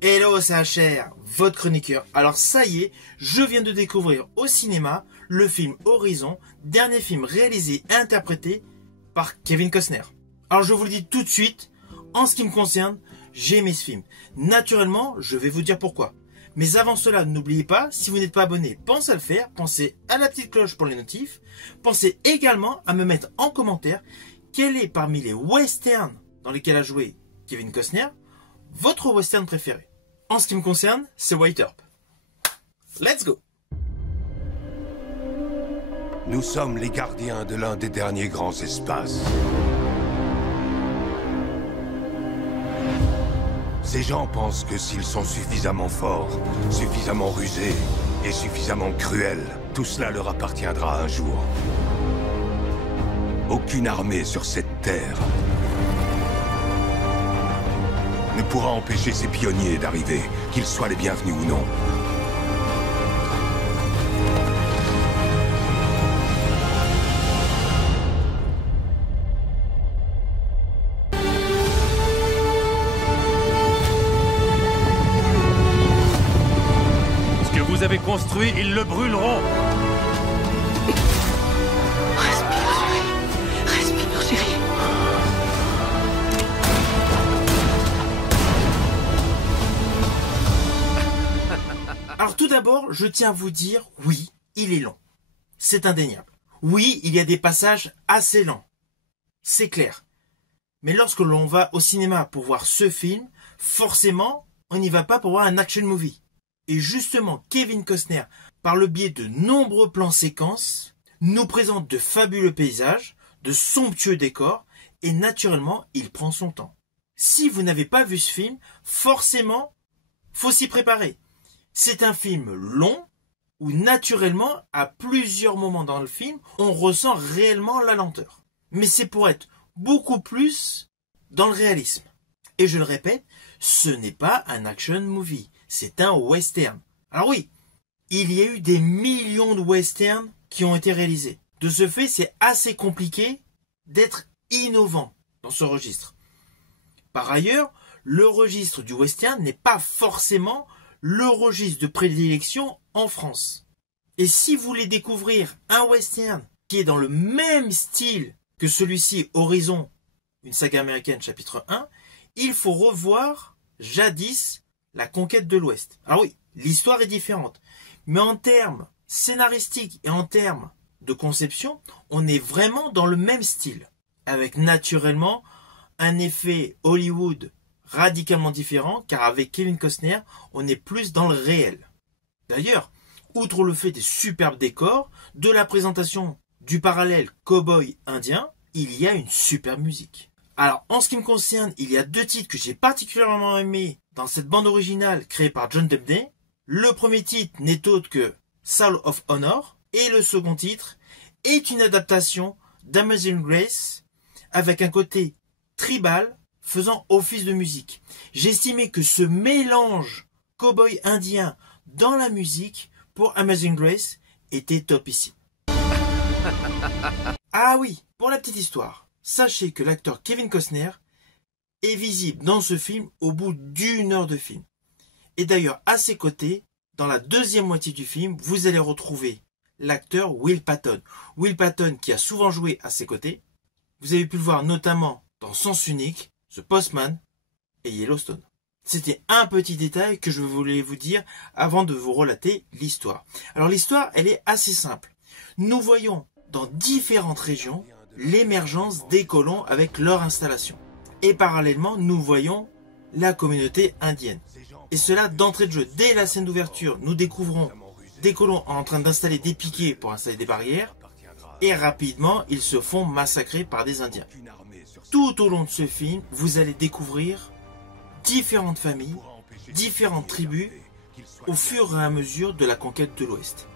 Hello, c'est HR, votre chroniqueur. Alors ça y est, je viens de découvrir au cinéma le film Horizon, dernier film réalisé et interprété par Kevin Costner. Alors je vous le dis tout de suite, en ce qui me concerne, j'ai aimé ce film. Naturellement, je vais vous dire pourquoi. Mais avant cela, n'oubliez pas, si vous n'êtes pas abonné, pensez à le faire, pensez à la petite cloche pour les notifs, pensez également à me mettre en commentaire quel est parmi les westerns dans lesquels a joué Kevin Costner, votre western préféré. En ce qui me concerne, c'est Wait Up. Let's go! Nous sommes les gardiens de l'un des derniers grands espaces. Ces gens pensent que s'ils sont suffisamment forts, suffisamment rusés et suffisamment cruels, tout cela leur appartiendra un jour. Aucune armée sur cette terre ne pourra empêcher ces pionniers d'arriver, qu'ils soient les bienvenus ou non. Ce que vous avez construit, ils le brûleront. Respire, chérie. Alors tout d'abord, je tiens à vous dire, oui, il est long. C'est indéniable. Oui, il y a des passages assez lents. C'est clair. Mais lorsque l'on va au cinéma pour voir ce film, forcément, on n'y va pas pour voir un action movie. Et justement, Kevin Costner, par le biais de nombreux plans séquences, nous présente de fabuleux paysages, de somptueux décors, et naturellement, il prend son temps. Si vous n'avez pas vu ce film, forcément, faut s'y préparer. C'est un film long, où naturellement, à plusieurs moments dans le film, on ressent réellement la lenteur. Mais c'est pour être beaucoup plus dans le réalisme. Et je le répète, ce n'est pas un action movie, c'est un western. Alors oui, il y a eu des millions de westerns qui ont été réalisés. De ce fait, c'est assez compliqué d'être innovant dans ce registre. Par ailleurs, le registre du western n'est pas forcément le registre de prédilection en France. Et si vous voulez découvrir un western qui est dans le même style que celui-ci, Horizon, une saga américaine chapitre 1, il faut revoir jadis la conquête de l'Ouest. Alors oui, l'histoire est différente, mais en termes scénaristiques et en termes de conception, on est vraiment dans le même style, avec naturellement un effet Hollywood radicalement différent, car avec Kevin Costner, on est plus dans le réel. D'ailleurs, outre le fait des superbes décors, de la présentation du parallèle cow-boy indien, il y a une superbe musique. Alors, en ce qui me concerne, il y a deux titres que j'ai particulièrement aimés dans cette bande originale créée par John Debney. Le premier titre n'est autre que Soul of Honor, et le second titre est une adaptation d'Amazing Grace avec un côté tribal faisant office de musique. J'estimais que ce mélange cow-boy indien dans la musique pour Amazing Grace était topissime. Ah oui, pour la petite histoire, sachez que l'acteur Kevin Costner est visible dans ce film au bout d'1 heure de film. Et d'ailleurs, à ses côtés, dans la deuxième moitié du film, vous allez retrouver l'acteur Will Patton. Will Patton qui a souvent joué à ses côtés. Vous avez pu le voir notamment dans Sens Unique, The Postman et Yellowstone. C'était un petit détail que je voulais vous dire avant de vous relater l'histoire. Alors l'histoire, elle est assez simple. Nous voyons dans différentes régions l'émergence des colons avec leur installation. Et parallèlement, nous voyons la communauté indienne. Et cela d'entrée de jeu. Dès la scène d'ouverture, nous découvrons des colons en train d'installer des piquets pour installer des barrières. Et rapidement, ils se font massacrer par des Indiens. Tout au long de ce film, vous allez découvrir différentes familles, différentes tribus, au fur et à mesure de la conquête de l'Ouest.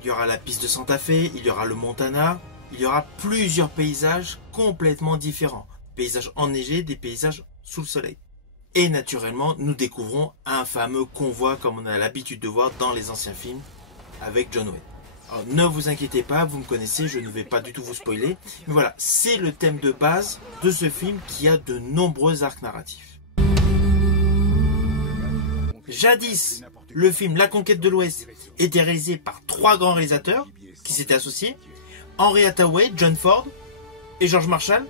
Il y aura la piste de Santa Fe, il y aura le Montana, il y aura plusieurs paysages complètement différents. Paysages enneigés, des paysages sous le soleil. Et naturellement, nous découvrons un fameux convoi comme on a l'habitude de voir dans les anciens films avec John Wayne. Alors, ne vous inquiétez pas, vous me connaissez, je ne vais pas du tout vous spoiler. Mais voilà, c'est le thème de base de ce film qui a de nombreux arcs narratifs. Jadis, le film La Conquête de l'Ouest était réalisé par 3 grands réalisateurs qui s'étaient associés, Henry Hathaway, John Ford et George Marshall.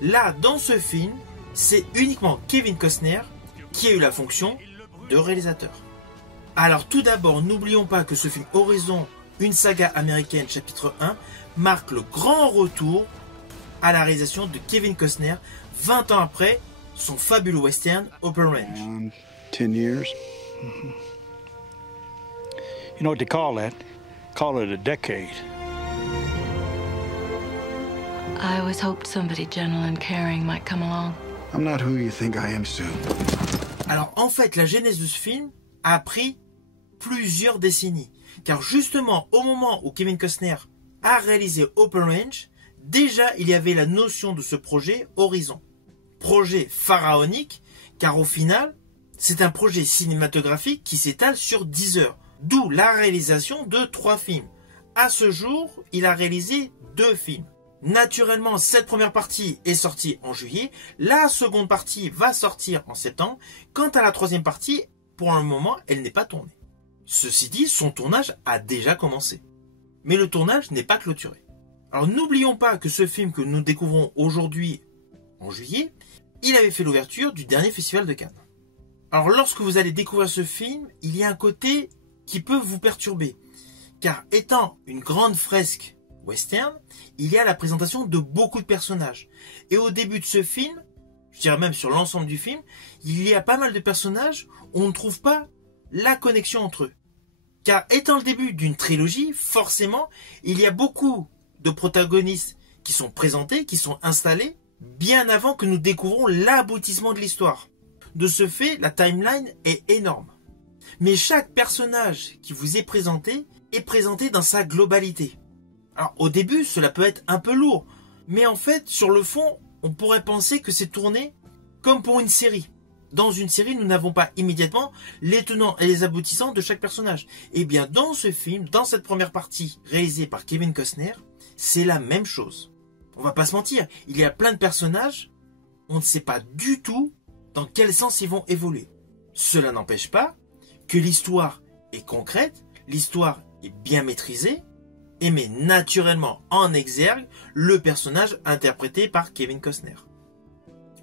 Là, dans ce film, c'est uniquement Kevin Costner qui a eu la fonction de réalisateur. Alors tout d'abord, n'oublions pas que ce film Horizon, une saga américaine chapitre 1, marque le grand retour à la réalisation de Kevin Costner 20 ans après son fabuleux western Open Range. 10 years. You know what they call that? Call it a decade. I always hoped somebody gentle and caring might come along. I'm not who you think I am, Sue. Alors en fait, la genèse de ce film a pris plusieurs décennies. Car justement, au moment où Kevin Costner a réalisé Open Range, déjà il y avait la notion de ce projet Horizon. Projet pharaonique, car au final, c'est un projet cinématographique qui s'étale sur 10 heures. D'où la réalisation de 3 films. À ce jour, il a réalisé 2 films. Naturellement, cette première partie est sortie en juillet. La seconde partie va sortir en septembre. Quant à la troisième partie, pour le moment, elle n'est pas tournée. Ceci dit, son tournage a déjà commencé. Mais le tournage n'est pas clôturé. Alors n'oublions pas que ce film que nous découvrons aujourd'hui, en juillet, il avait fait l'ouverture du dernier festival de Cannes. Alors lorsque vous allez découvrir ce film, il y a un côté qui peut vous perturber. Car étant une grande fresque western, il y a la présentation de beaucoup de personnages. Et au début de ce film, je dirais même sur l'ensemble du film, il y a pas mal de personnages où on ne trouve pas la connexion entre eux. Car étant le début d'une trilogie, forcément, il y a beaucoup de protagonistes qui sont présentés, qui sont installés, bien avant que nous découvrons l'aboutissement de l'histoire. De ce fait, la timeline est énorme. Mais chaque personnage qui vous est présenté dans sa globalité. Alors au début, cela peut être un peu lourd, mais en fait, sur le fond, on pourrait penser que c'est tourné comme pour une série. Dans une série, nous n'avons pas immédiatement les tenants et les aboutissants de chaque personnage. Et bien dans ce film, dans cette première partie réalisée par Kevin Costner, c'est la même chose. On va pas se mentir, il y a plein de personnages, on ne sait pas du tout dans quel sens ils vont évoluer. Cela n'empêche pas que l'histoire est concrète, l'histoire est bien maîtrisée, et met naturellement en exergue le personnage interprété par Kevin Costner.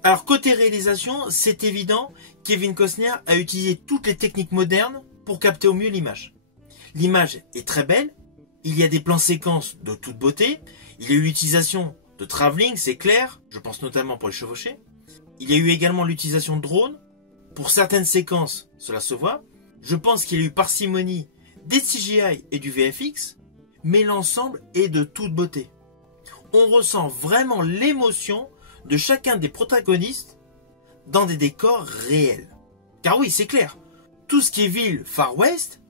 Alors côté réalisation, c'est évident, Kevin Costner a utilisé toutes les techniques modernes pour capter au mieux l'image. L'image est très belle, il y a des plans séquences de toute beauté, il y a eu l'utilisation de travelling, c'est clair, je pense notamment pour les chevauchés. Il y a eu également l'utilisation de drones, pour certaines séquences, cela se voit. Je pense qu'il y a eu parcimonie des CGI et du VFX, mais l'ensemble est de toute beauté. On ressent vraiment l'émotion de chacun des protagonistes dans des décors réels. Car oui, c'est clair, tout ce qui est ville Far West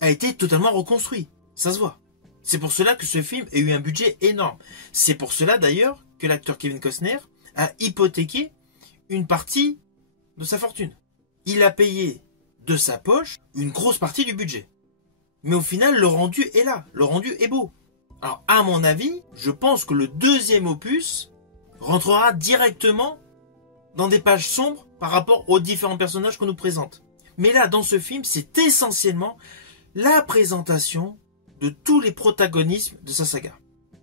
a été totalement reconstruit, ça se voit. C'est pour cela que ce film a eu un budget énorme. C'est pour cela d'ailleurs que l'acteur Kevin Costner a hypothéqué une partie de sa fortune. Il a payé de sa poche une grosse partie du budget. Mais au final, le rendu est là, le rendu est beau. Alors à mon avis, je pense que le deuxième opus rentrera directement dans des pages sombres par rapport aux différents personnages qu'on nous présente. Mais là, dans ce film, c'est essentiellement la présentation de tous les protagonismes de sa saga.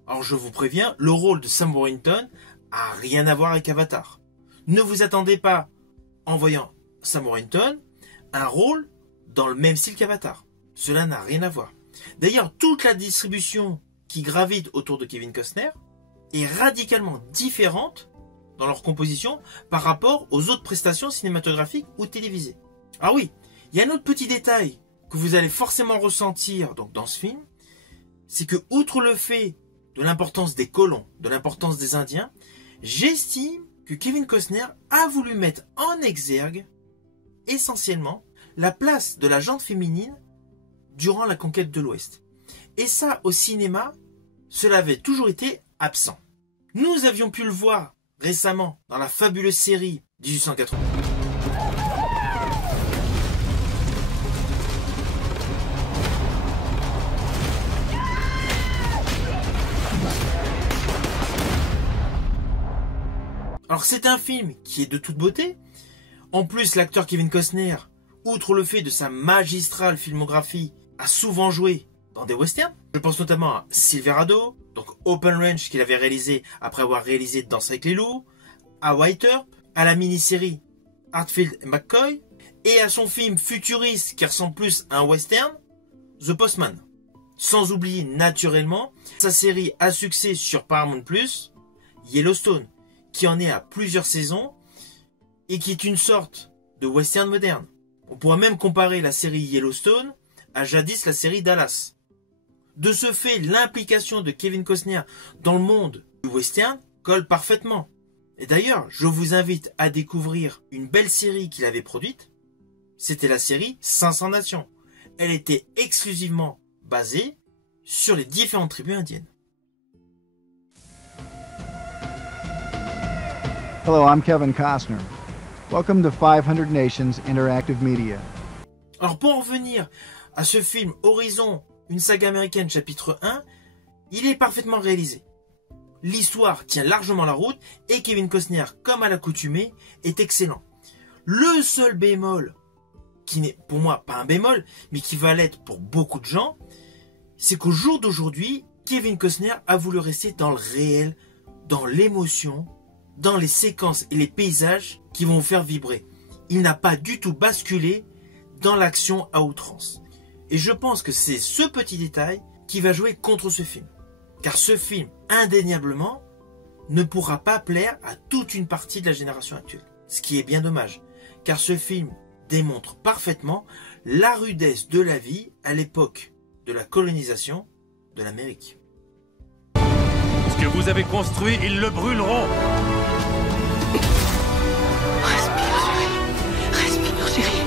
Alors je vous préviens, le rôle de Sam Worthington a rien à voir avec Avatar. Ne vous attendez pas, en voyant Sam Worthington, un rôle dans le même style qu'Avatar. Cela n'a rien à voir. D'ailleurs, toute la distribution qui gravite autour de Kevin Costner est radicalement différente dans leur composition par rapport aux autres prestations cinématographiques ou télévisées. Ah oui, il y a un autre petit détail que vous allez forcément ressentir donc, dans ce film, c'est que outre le fait de l'importance des colons, de l'importance des Indiens, j'estime que Kevin Costner a voulu mettre en exergue essentiellement la place de la gente féminine durant la conquête de l'Ouest. Et ça, au cinéma, cela avait toujours été absent. Nous avions pu le voir récemment dans la fabuleuse série 1880. Alors c'est un film qui est de toute beauté. En plus, l'acteur Kevin Costner, outre le fait de sa magistrale filmographie, a souvent joué dans des westerns. Je pense notamment à Silverado, donc Open Range qu'il avait réalisé après avoir réalisé Danse avec les loups, à White Earp, à la mini-série Hartfield et McCoy, et à son film futuriste qui ressemble plus à un western, The Postman. Sans oublier naturellement sa série à succès sur Paramount+, Yellowstone, qui en est à plusieurs saisons et qui est une sorte de western moderne. On pourra même comparer la série Yellowstone à jadis la série Dallas. De ce fait, l'implication de Kevin Costner dans le monde du western colle parfaitement. Et d'ailleurs, je vous invite à découvrir une belle série qu'il avait produite. C'était la série 500 Nations. Elle était exclusivement basée sur les différentes tribus indiennes. Hello, I'm Kevin Costner. Welcome to 500 Nations Interactive Media. Alors pour en revenir à ce film Horizon, une saga américaine chapitre 1, il est parfaitement réalisé. L'histoire tient largement la route et Kevin Costner, comme à l'accoutumée, est excellent. Le seul bémol, qui n'est pour moi pas un bémol, mais qui va l'être pour beaucoup de gens, c'est qu'au jour d'aujourd'hui, Kevin Costner a voulu rester dans le réel, dans l'émotion, dans les séquences et les paysages qui vont vous faire vibrer. Il n'a pas du tout basculé dans l'action à outrance. Et je pense que c'est ce petit détail qui va jouer contre ce film. Car ce film, indéniablement, ne pourra pas plaire à toute une partie de la génération actuelle. Ce qui est bien dommage. Car ce film démontre parfaitement la rudesse de la vie à l'époque de la colonisation de l'Amérique. Ce que vous avez construit, ils le brûleront. Respire, chérie.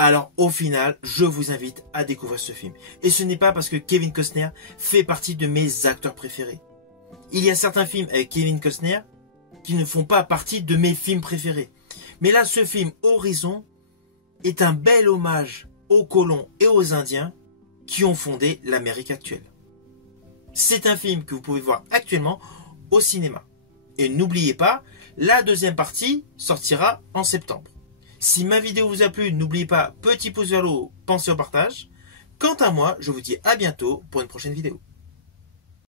Alors au final, je vous invite à découvrir ce film. Et ce n'est pas parce que Kevin Costner fait partie de mes acteurs préférés. Il y a certains films avec Kevin Costner qui ne font pas partie de mes films préférés. Mais là, ce film Horizon est un bel hommage aux colons et aux Indiens qui ont fondé l'Amérique actuelle. C'est un film que vous pouvez voir actuellement au cinéma. Et n'oubliez pas, la deuxième partie sortira en septembre. Si ma vidéo vous a plu, n'oubliez pas, petit pouce vers le haut, pensez au partage. Quant à moi, je vous dis à bientôt pour une prochaine vidéo.